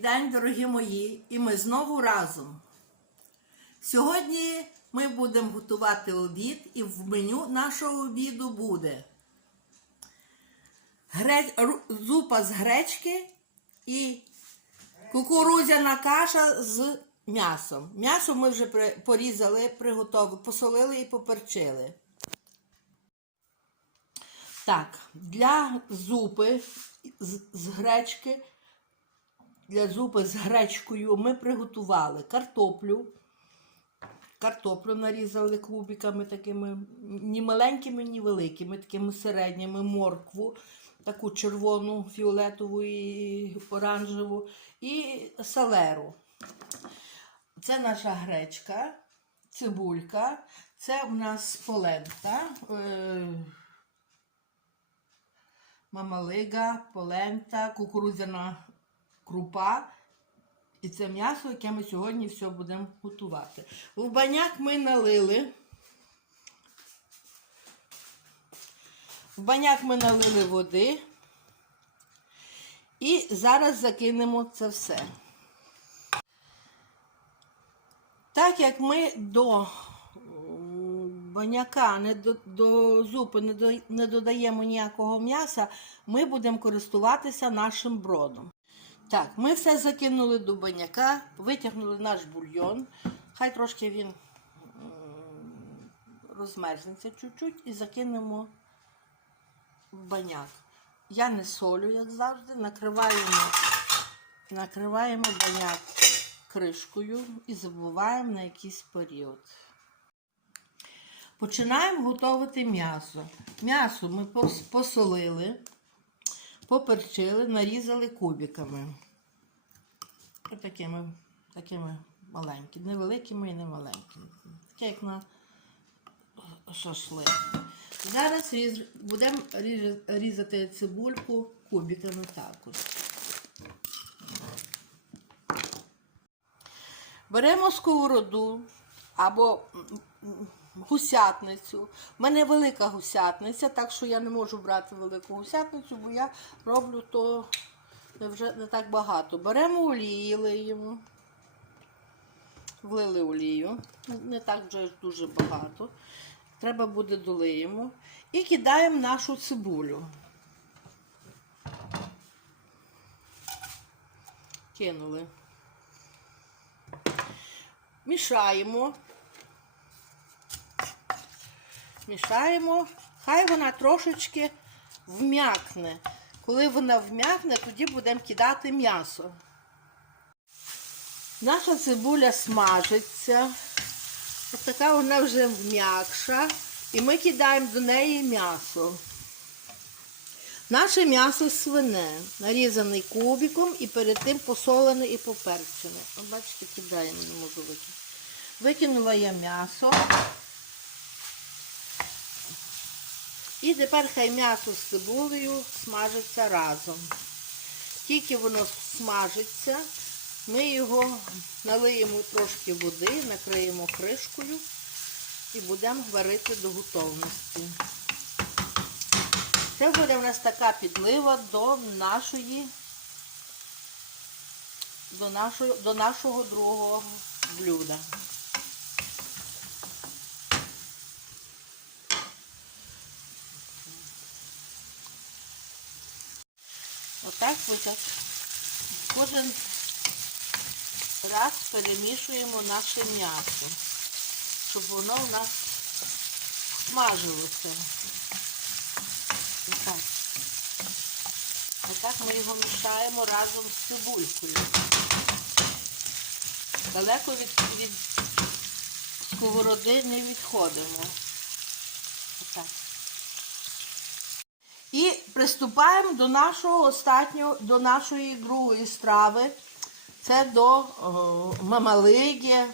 день, дорогі мої, і ми знову разом. Сьогодні ми будемо готувати обід, і в меню нашого обіду буде зупа з гречки і кукурудзяна каша з м'ясом. М'ясо ми вже порізали, приготовили, посолили і поперчили. Так, для зупи з гречки для зупи з гречкою ми приготували картоплю. Картоплю нарізали кубиками такими, ні маленькими, ні великими, такими середніми, моркву, таку червону, фіолетову і оранжеву, і салеру. Це наша гречка, цибулька, це у нас полента, е, мамалига, полента, кукурудзяна крупа. І це м'ясо, яке ми сьогодні все будемо готувати. В баняк ми налили. В баняк ми налили води. І зараз закинемо це все. Так як ми до баняка, не до, до зупи не, до, не додаємо ніякого м'яса, ми будемо користуватися нашим бродом. Так, ми все закинули до баняка, витягнули наш бульйон. Хай трошки він розмерзнеться чуть-чуть і закинемо в баняк. Я не солю, як завжди, накриваємо, накриваємо баняк кришкою і забуваємо на якийсь період. Починаємо готувати м'ясо. М'ясо ми посолили, поперчили, нарізали кубиками. Отакими такими маленькими, невеликими і не маленькими. Таке як на шашлик. Зараз різ- будемо різати цибульку кубиками також. Беремо сковороду або гусятницю. У мене велика гусятниця, так що я не можу брати велику гусятницю, бо я роблю то вже не так багато. Беремо олії, лиємо. Влили олію, не так вже дуже багато. Треба буде долиємо. І кидаємо нашу цибулю. Кинули. Мішаємо. Мішаємо. Хай вона трошечки вм'якне. Коли вона вм'якне, тоді будемо кидати м'ясо. Наша цибуля смажиться. Ось така вона вже вм'якша. І ми кидаємо до неї м'ясо. Наше м'ясо свине, нарізаний кубиком і перед тим посолене і поперчене. Бачите, кидаємо, не можу викинути. Викинула я м'ясо. І тепер хай м'ясо з цибулею смажиться разом. Тільки воно смажиться, ми його налиємо трошки води, накриємо кришкою і будемо варити до готовності. Це буде в нас така підлива до нашої, до нашого, до нашого другого блюда. Отак отак. Кожен раз перемішуємо наше м'ясо, щоб воно у нас смажилося. Отак. Отак ми його мішаємо разом з цибулькою. Далеко від, від сковороди не відходимо. Отак. І приступаємо до нашого останнього, до нашої другої страви. Це до о, мамалиги,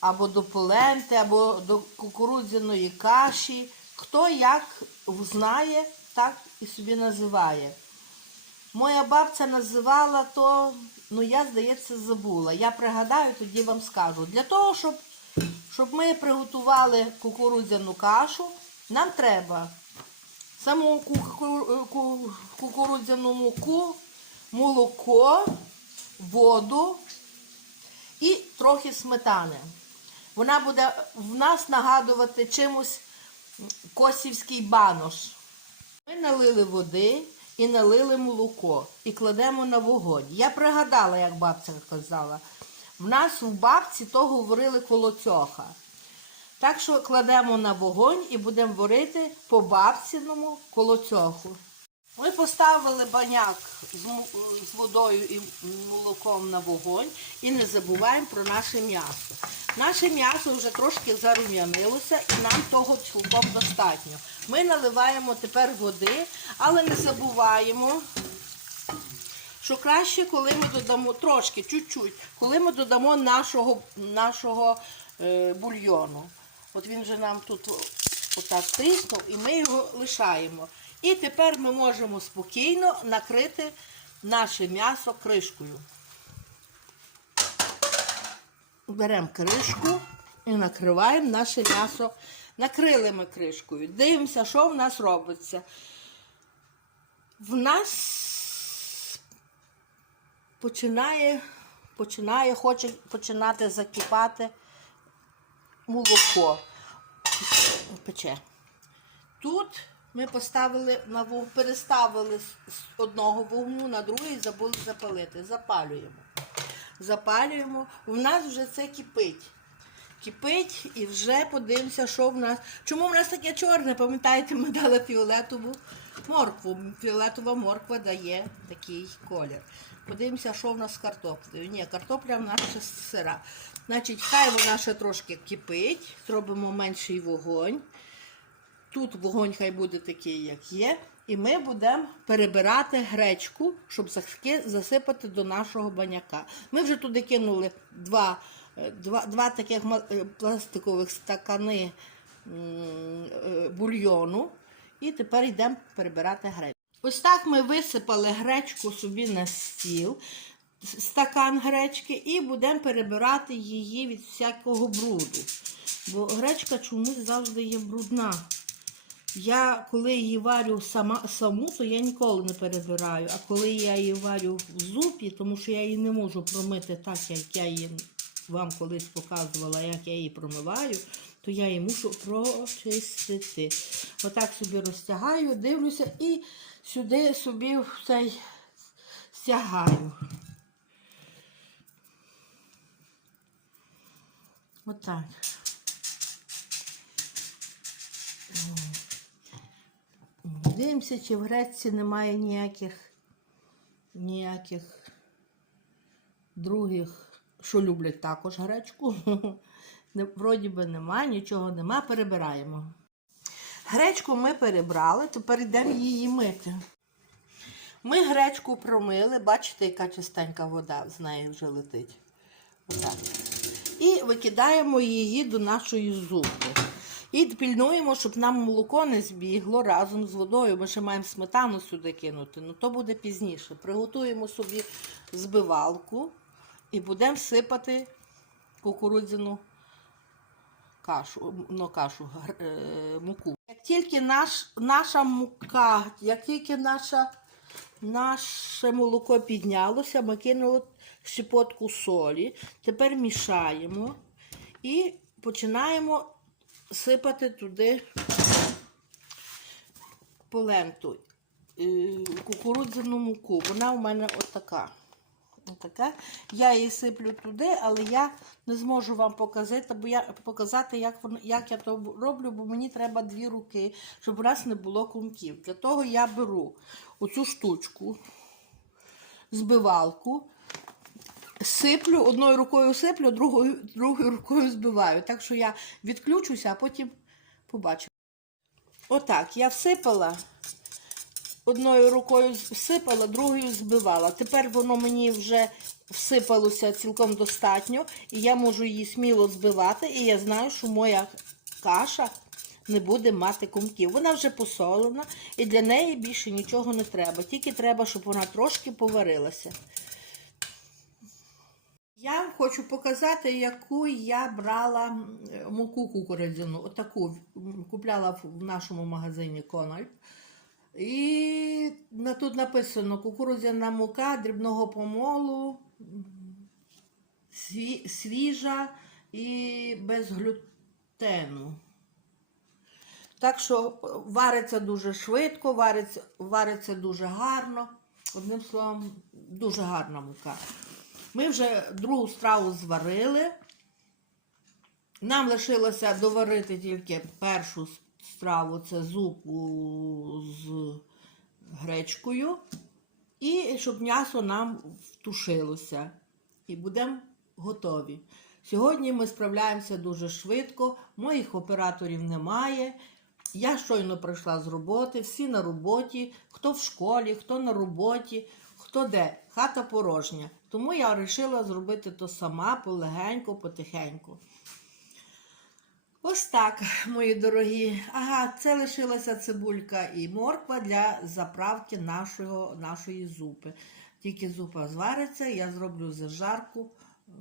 або до поленти, або до кукурудзяної каші. Хто як знає, так і собі називає. Моя бабця називала то, ну я, здається, забула. Я пригадаю, тоді вам скажу. Для того, щоб, щоб ми приготували кукурудзяну кашу, нам треба куку- кукурудзяну муку, молоко, воду і трохи сметани. Вона буде в нас нагадувати чимось косівський банош. Ми налили води і налили молоко і кладемо на вогонь. Я пригадала, як бабця казала. В нас в бабці то говорили колоцьоха. Так що кладемо на вогонь і будемо варити по бабціному колоцьоху. Ми поставили баняк з, водою і молоком на вогонь і не забуваємо про наше м'ясо. Наше м'ясо вже трошки зарум'янилося і нам того цілком достатньо. Ми наливаємо тепер води, але не забуваємо, що краще, коли ми додамо трошки, чуть-чуть, коли ми додамо нашого, нашого е, бульйону. От він вже нам тут отак тріснув, і ми його лишаємо. І тепер ми можемо спокійно накрити наше м'ясо кришкою. Беремо кришку і накриваємо наше м'ясо. Накрили ми кришкою. Дивимося, що в нас робиться. В нас починає, починає, хоче починати закипати молоко. Пече. Тут ми поставили на вог... переставили з одного вогню на другий, забули запалити. Запалюємо. Запалюємо. У нас вже це кипить. Кипить і вже подивимося, що в нас. Чому в нас таке чорне? Пам'ятаєте, ми дали фіолетову моркву. Фіолетова морква дає такий колір. Подивимося, що в нас з картоплею. Ні, картопля в нас ще сира. Значить, хай вона ще трошки кипить, зробимо менший вогонь. Тут вогонь хай буде такий, як є. І ми будемо перебирати гречку, щоб засипати до нашого баняка. Ми вже туди кинули два, два, два таких е, пластикових стакани е, бульйону. І тепер йдемо перебирати гречку. Ось так ми висипали гречку собі на стіл, стакан гречки, і будемо перебирати її від всякого бруду. Бо гречка чомусь завжди є брудна. Я коли її варю сама, саму, то я ніколи не перебираю. А коли я її варю в зупі, тому що я її не можу промити так, як я її вам колись показувала, як я її промиваю, то я її мушу прочистити. Отак собі розтягаю, дивлюся і сюди собі цей стягаю. Отак. Дивимося, чи в Греції немає ніяких, ніяких других, що люблять також гречку. Вроді би немає, нічого нема, перебираємо. Гречку ми перебрали, тепер йдемо її мити. Ми гречку промили, бачите, яка чистенька вода з неї вже летить. Отак. І викидаємо її до нашої зубки. І пільнуємо, щоб нам молоко не збігло разом з водою. Ми ще маємо сметану сюди кинути, ну то буде пізніше. Приготуємо собі збивалку і будемо сипати кукурудзяну кашу, ну, кашу, е, муку. Як тільки наш, наша мука, як тільки наша, наше молоко піднялося, ми кинули щепотку солі. Тепер мішаємо і починаємо сипати туди поленту, е, кукурудзяну муку. Вона у мене отака. Отака. Я її сиплю туди, але я не зможу вам показати, бо я, показати, як, як я то роблю, бо мені треба дві руки, щоб у нас не було кумків. Для того я беру оцю штучку, збивалку, сиплю, одною рукою сиплю, другою, другою рукою збиваю. Так що я відключуся, а потім побачу. Отак, я всипала, одною рукою всипала, другою збивала. Тепер воно мені вже всипалося цілком достатньо, і я можу її сміло збивати, і я знаю, що моя каша не буде мати комків. Вона вже посолена, і для неї більше нічого не треба. Тільки треба, щоб вона трошки поварилася. Я хочу показати, яку я брала муку кукурудзяну. Отаку купляла в нашому магазині Кональд. І тут написано кукурудзяна мука дрібного помолу свіжа і без глютену. Так що вариться дуже швидко, вариться, вариться дуже гарно. Одним словом, дуже гарна мука. Ми вже другу страву зварили. Нам лишилося доварити тільки першу с- страву це зупу з гречкою. І щоб м'ясо нам втушилося. І будемо готові. Сьогодні ми справляємося дуже швидко, моїх операторів немає. Я щойно прийшла з роботи, всі на роботі, хто в школі, хто на роботі, хто де. Хата порожня. Тому я вирішила зробити то сама полегенько, потихеньку. Ось так, мої дорогі. Ага, це лишилася цибулька і морква для заправки нашого, нашої зупи. Тільки зупа звариться, я зроблю зажарку е,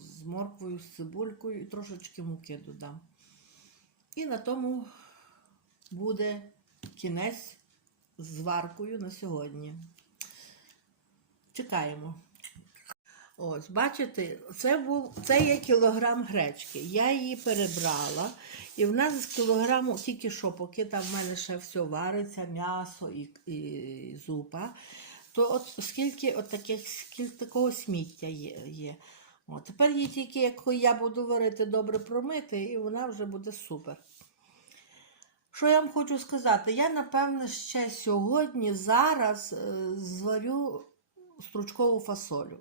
з морквою, з цибулькою і трошечки муки додам. І на тому буде кінець з варкою на сьогодні. Чекаємо. Ось, бачите, це був це є кілограм гречки. Я її перебрала, і в нас з кілограму, тільки що, поки там в мене ще все вариться, м'ясо і, і зупа, то от скільки от таких, скільки такого сміття є. є. От, тепер її тільки, як я буду варити, добре промити, і вона вже буде супер. Що я вам хочу сказати? Я, напевно, ще сьогодні, зараз е, зварю стручкову фасолю.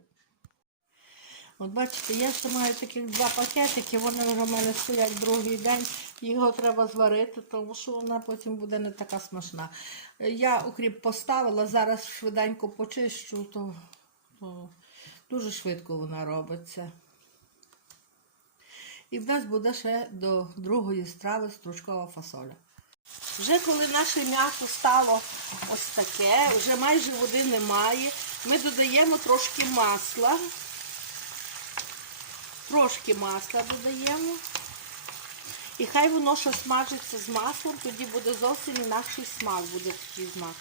От бачите, я ще маю таких два пакетики, вони вже в мене стоять другий день. Його треба зварити, тому що вона потім буде не така смачна. Я окріп поставила, зараз швиденько почищу, то, то дуже швидко вона робиться. І в нас буде ще до другої страви стручкова фасоля. Вже коли наше м'ясо стало ось таке, вже майже води немає, ми додаємо трошки масла. Трошки масла додаємо. І хай воно ще смажиться з маслом, тоді буде зовсім інакший смак, буде такий смак.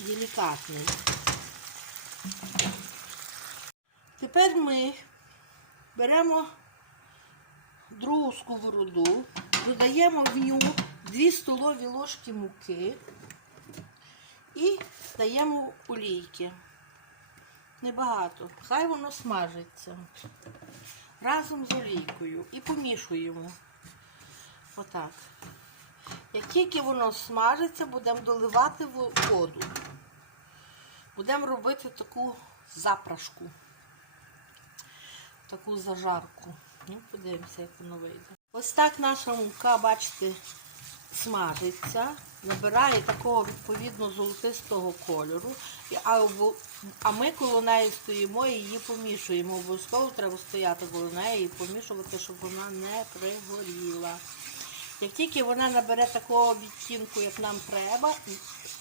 Делікатний. Тепер ми беремо другу сковороду, додаємо в нього 2 столові ложки муки і даємо олійки. Небагато. Хай воно смажиться разом з олійкою і помішуємо. Отак. Як тільки воно смажиться, будемо доливати воду. Будемо робити таку запрашку, таку зажарку. Ну, подивимося, як воно вийде. Ось так наша мука, бачите, смажиться, набирає такого відповідно золотистого кольору. А, а ми коло неї стоїмо і її помішуємо. Обов'язково треба стояти коло неї і помішувати, щоб вона не пригоріла. Як тільки вона набере такого відтінку, як нам треба,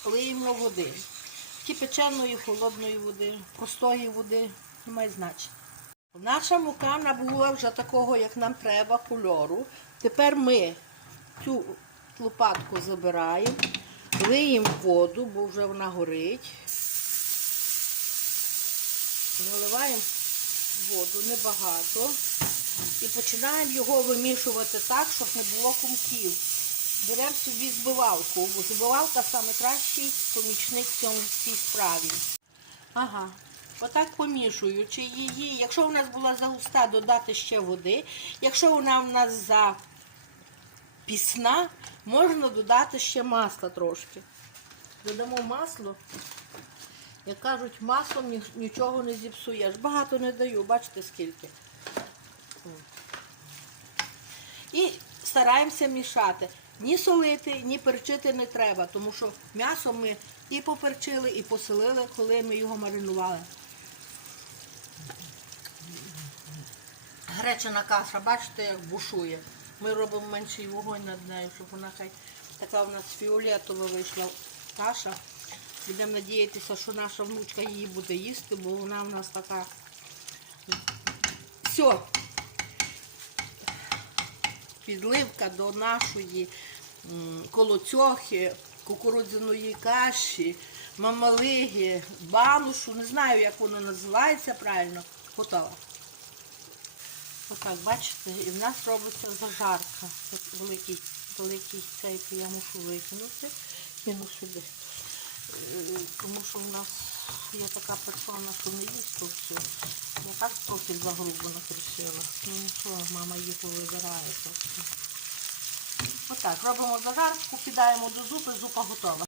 лиємо води. Кипяченої, холодної води, простої води, немає значення. Наша мука набула вже такого, як нам треба, кольору. Тепер ми цю лопатку забираємо, лиємо воду, бо вже вона горить. Наливаємо воду небагато і починаємо його вимішувати так, щоб не було кумків. Беремо собі збивалку, бо збивалка найкращий помічник в цьому в цій справі. Ага. Отак помішуючи її. Якщо нас була загуста, додати ще води. Якщо вона у нас за пісна, можна додати ще масла трошки. Додамо масло. Як кажуть, маслом нічого не зіпсуєш. Багато не даю, бачите скільки. І стараємося мішати. Ні солити, ні перчити не треба, тому що м'ясо ми і поперчили, і посолили, коли ми його маринували. Гречана каша, бачите, як бушує. Ми робимо менший вогонь над нею, щоб вона хай така у нас фіолетова вийшла каша. Будемо надіятися, що наша внучка її буде їсти, бо вона в нас така. Все. Підливка до нашої колоцьохи, кукурудзяної каші мамалиги, банушу, не знаю, як воно називається правильно, готова. Отак, бачите, і в нас робиться зажарка. От великий, великий цей я мушу викинути, кину сюди. Е, Тому що в нас є така персона, що не їсть тут все. Я так трохи загрубо накришила. Ну нічого, мама її повибирає. Отак, робимо зажарку, кидаємо до зупи, зупа готова.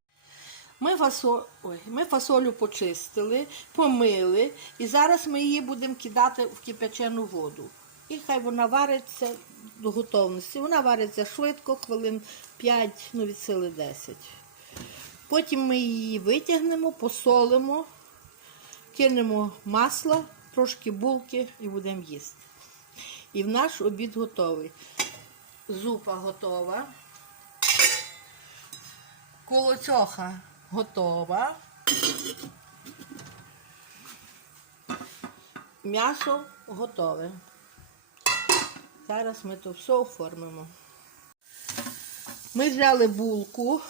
Ми, фасо... Ой, ми фасолю почистили, помили, і зараз ми її будемо кидати в кип'ячену воду. І хай вона вариться до готовності. Вона вариться швидко, хвилин 5, ну від сили 10. Потім ми її витягнемо, посолимо, кинемо масло, трошки булки і будемо їсти. І в наш обід готовий. Зупа готова. Колоцьоха готова. М'ясо готове. Зараз ми то все оформимо. Ми взяли булку,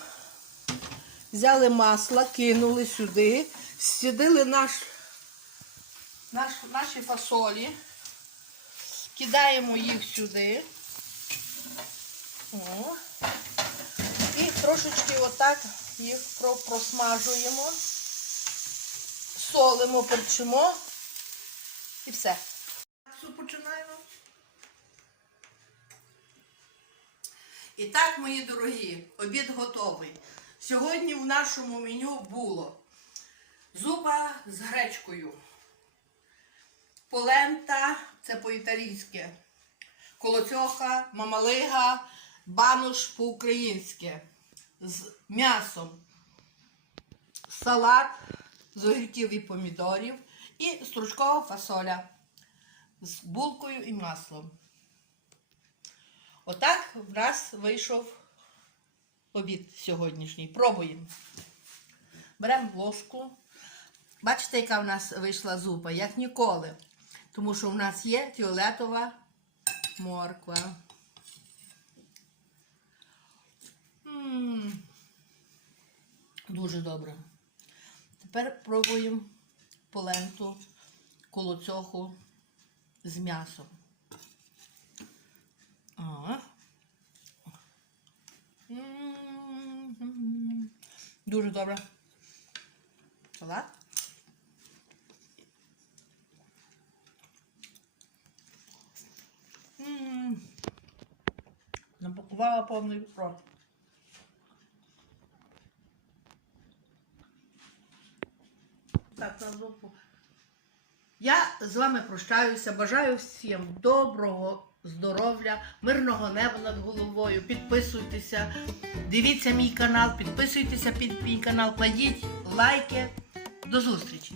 взяли масло, кинули сюди, сідили наш, наш, наші фасолі, кидаємо їх сюди. О. І трошечки отак їх просмажуємо, солимо, перчимо і все. Починаємо. І так, мої дорогі, обід готовий. Сьогодні в нашому меню було зупа з гречкою, полента, це по-італійськи, колоцьоха, мамалига, бануш по-українськи з м'ясом, салат з огірків і помідорів і стручкова фасоля з булкою і маслом. Отак в нас вийшов обід сьогоднішній. Пробуємо. Беремо ложку. Бачите, яка в нас вийшла зупа, як ніколи. Тому що в нас є фіолетова морква. М, Дуже добре. Тепер пробуємо поленту колоцьоху з м'ясом. А. М, Дуже добре. Салат. М. Напакувала повний рот. Так. Я з вами прощаюся. Бажаю всім доброго здоров'я, мирного неба над головою. Підписуйтеся, дивіться мій канал, підписуйтеся під мій канал, кладіть лайки. До зустрічі!